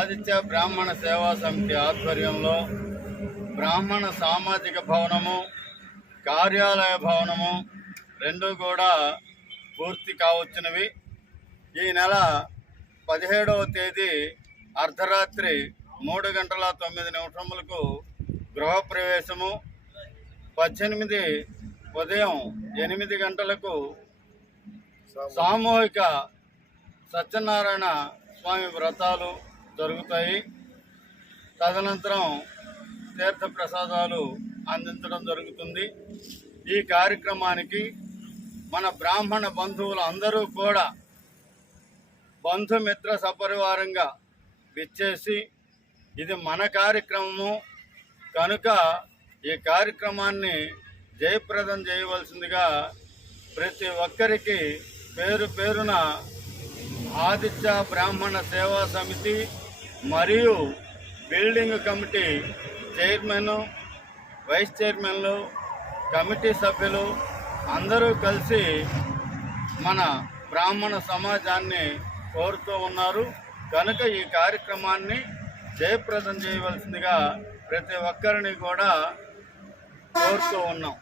ఆదిత్య బ్రాహ్మణ సేవా సమితి ఆధ్వర్యంలో బ్రాహ్మణ సామాజిక భవనము, కార్యాలయ భవనము రెండు కూడా పూర్తి కావచ్చినవి. ఈ నెల 17వ తేదీ అర్ధరాత్రి 3:09 గృహప్రవేశము, 18 ఉదయం 8 గంటలకు సామూహిక సత్యనారాయణ స్వామి వ్రతాలు జరుగుతాయి. తదనంతరం తీర్థ ప్రసాదాలు అందించడం జరుగుతుంది. ఈ కార్యక్రమానికి మన బ్రాహ్మణ బంధువులు అందరూ కూడా బంధుమిత్ర సపరివారంగా విచ్చేసి, ఇది మన కార్యక్రమము కనుక ఈ కార్యక్రమాన్ని జయప్రదం చేయవలసిందిగా ప్రతి ఒక్కరికి పేరు పేరున ఆదిత్య బ్రాహ్మణ సేవా సమితి మరియు బిల్డింగ్ కమిటీ చైర్మన్, వైస్ చైర్మన్లు, కమిటీ సభ్యులు అందరూ కలిసి మన బ్రాహ్మణ సమాజాన్ని కోరుతూ ఉన్నారు. కనుక ఈ కార్యక్రమాన్ని జయప్రదం చేయవలసిందిగా ప్రతి ఒక్కరిని కూడా కోరుతూ ఉన్నాం.